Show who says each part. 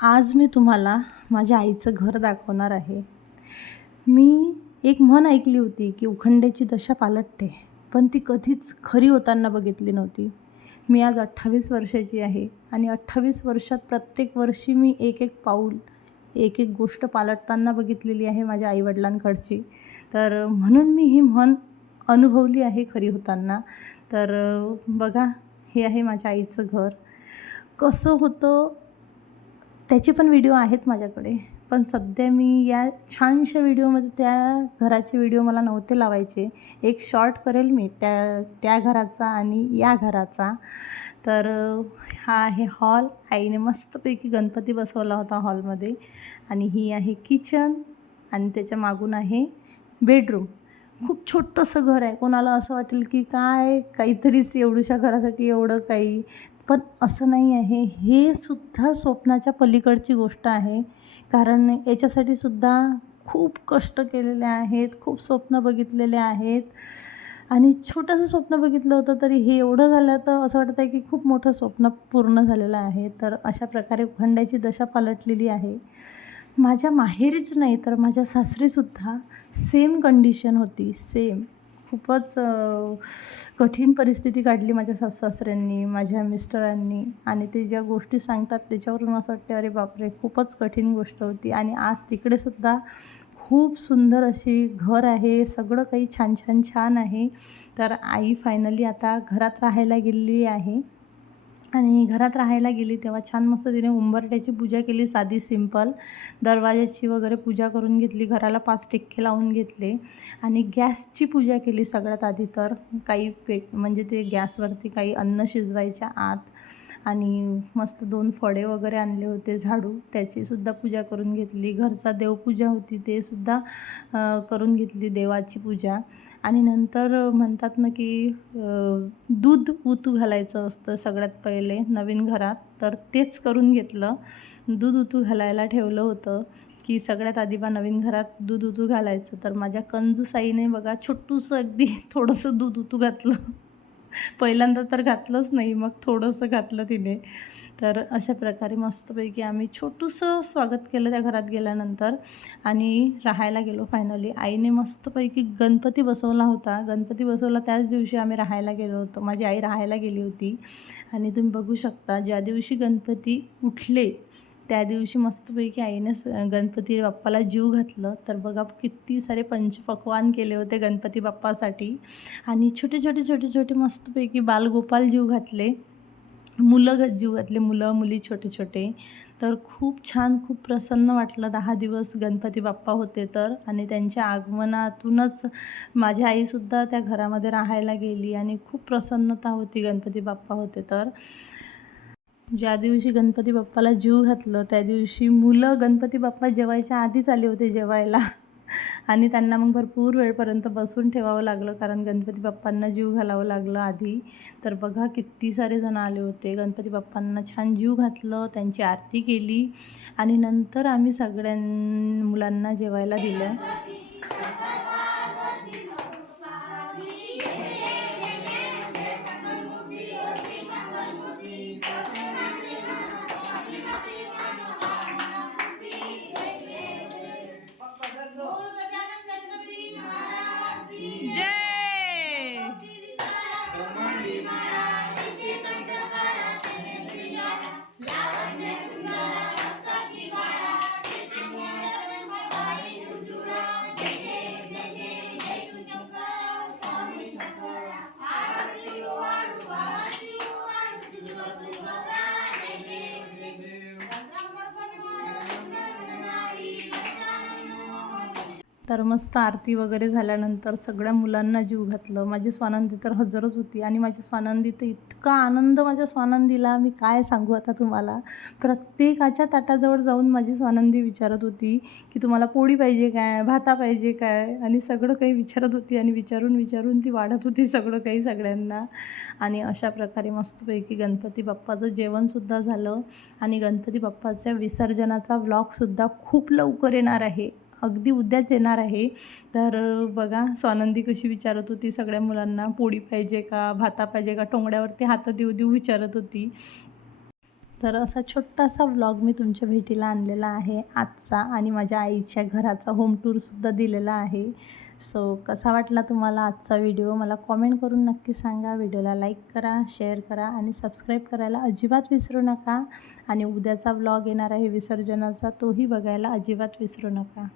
Speaker 1: आज मी तुम्हाला माझ्या आईचं घर दाखवणार आहे. मी एक म्हण ऐकली होती की उखंड्याची दशा पालटते पण ती कधीच खरी होताना बघितली नव्हती. मी आज अठ्ठावीस वर्षाची आहे आणि अठ्ठावीस वर्षात प्रत्येक वर्षी मी एक एक पाऊल एक एक गोष्ट पालटताना बघितलेली आहे माझ्या आईवडिलांकडची. तर म्हणून मी ही म्हण अनुभवली आहे खरी होताना. तर बघा हे आहे माझ्या आईचं घर. कसं होतं त्याचे पण व्हिडिओ आहेत माझ्याकडे. पण सध्या मी या छानशा व्हिडिओमध्ये त्या घराचे व्हिडिओ मला नव्हते लावायचे. एक शॉर्ट करेल मी त्या त्या घराचा आणि या घराचा. तर हा आहे हॉल आईने मस्तपैकी गणपती बसवला होता हॉलमध्ये आणि ही आहे किचन आणि त्याच्या मागून आहे बेडरूम खूप छोटंसं घर आहे. कोणाला असं वाटेल की काय काहीतरीच एवढ्याशा घरासाठी एवढं काही पण असं नाही आहे. हे सुद्धा स्वप्नाच्या पलीकडची गोष्ट आहे. कारण याच्यासाठी सुद्धा खूप कष्ट केलेले आहेत. खूप स्वप्न बघितलेले आहेत. आणि छोटंसं स्वप्न बघितलं होतं तरी हे एवढं झालं तर असं वाटतं आहे की खूप मोठं स्वप्न पूर्ण झालेलं आहे. तर अशा प्रकारे उखंड्याची दशा पालटलेली आहे. माझ्या माहेरीच नाही तर माझ्या सासरीसुद्धा सेम कंडिशन होती. सेम खूपच कठीण परिस्थिती काढली माझ्या सासू सासऱ्यांनी माझ्या मिस्टरांनी. आणि ते ज्या गोष्टी सांगतात त्याच्यावरून असं वाटते अरे बापरे खूपच कठीण गोष्ट होती. आणि आज तिकडेसुद्धा खूप सुंदर अशी घर आहे सगळं काही छान छान छान आहे. तर आई फायनली आता घरात राहायला गेलेली आहे. आणि घरात राहायला गेली तेव्हा छान मस्त तिने उंबरट्याची पूजा केली साधी सिंपल दरवाजाची वगैरे पूजा करून घेतली घराला पाच टिक्के लावून घेतले. आणि गॅसची पूजा केली सगळ्यात आधी तर. काही पेट म्हणजे ते गॅसवरती काही अन्न शिजवायच्या आत आणि मस्त दोन फळे वगैरे आणले होते झाडू. त्याचीसुद्धा पूजा करून घेतली. घरचा देवपूजा होती ते सुद्धा करून घेतली देवाची पूजा. आणि नंतर म्हणतात ना की दूध उतू घालायचं असतं सगळ्यात पहिले नवीन घरात. तर तेच करून घेतलं. दूध उतू घालायला ठेवलं होतं की सगळ्यात आधी बा नवीन घरात दूध उतू घालायचं. तर माझ्या कंजूसाईने बघा छोटूसं अगदी थोडंसं दूध उतू घातलं. पहिल्यांदा तर घातलंच नाही मग थोडंसं घातलं तिने. तर अशा प्रकारे मस्तपैकी आम्ही छोटूसं स्वागत केलं त्या घरात गेल्यानंतर. आणि राहायला गेलो फायनली आईने मस्तपैकी गणपती बसवला होता. गणपती बसवला त्याच दिवशी आम्ही राहायला गेलो होतो. माझी आई राहायला गेली होती. आणि तुम्ही बघू शकता ज्या दिवशी गणपती उठले त्या दिवशी मस्तपैकी आईने गणपती बाप्पाला जीव घातलं. तर बघा किती सारे पंचपक्वान केले होते गणपती बाप्पासाठी. आणि छोटे छोटे छोटे छोटे मस्तपैकी बालगोपाल जीव घातले. मुलं जीवातले जीव घातले मुलं मुली छोटे छोटे. तर खूप छान खूप प्रसन्न वाटलं दहा दिवस गणपती बाप्पा होते तर. आणि त्यांच्या आगमनातूनच माझी आईसुद्धा त्या घरामध्ये राहायला गेली आणि खूप प्रसन्नता होती गणपती बाप्पा होते तर. ज्या दिवशी गणपती बाप्पाला जीव घातलं त्या दिवशी मुलं गणपती बाप्पा जेवायच्या आधीच आले होते जेवायला. आणि त्यांना मग भरपूर वेळपर्यंत बसून ठेवावं लागलं कारण गणपती बाप्पांना जीव घालावं लागलं आधी. तर बघा किती सारे जण आले होते. गणपती बाप्पांना छान जीव घातलं त्यांची आरती केली आणि नंतर आम्ही सगळ्यां मुलांना जेवायला दिलं. तर मस्त आरती वगैरे झाल्यानंतर सगळ्या मुलांना जीव घातलं. माझी स्वानंदी तर हजरच होती आणि माझी स्वानंदी तर इतका आनंद माझ्या स्वानंदीला. मी काय सांगू आता तुम्हाला? प्रत्येकाच्या ताटाजवळ जाऊन माझी स्वानंदी विचारत होती की तुम्हाला पोळी पाहिजे काय? भाता पाहिजे काय? आणि सगळं काही विचारत होती आणि विचारून विचारून ती वाढत होती सगळं काही सगळ्यांना. आणि अशा प्रकारे मस्तपैकी गणपती बाप्पाचं जेवणसुद्धा झालं. आणि गणपती बाप्पाच्या विसर्जनाचा व्लॉगसुद्धा खूप लवकर येणार आहे. अगदी उद्याच येणार आहे. तर बघा स्वानंदी कशी विचारत होती सगळ्या मुलांना पोळी पाहिजे का भाता पाहिजे का टोंगड्यावरती हात देऊ देऊ विचारत होती. तर असा छोटासा व्लॉग मी तुमच्या भेटीला आणलेला आहे आजचा आणि माझ्या आईच्या घराचा होम टूरसुद्धा दिलेला आहे. सो कसा वाटला तुम्हाला आजचा व्हिडिओ मला कॉमेंट करून नक्की सांगा. व्हिडिओला लाईक करा शेअर करा आणि सबस्क्राईब करायला अजिबात विसरू नका. आणि उद्याचा व्लॉग येणार आहे विसर्जनाचा तोही बघायला अजिबात विसरू नका.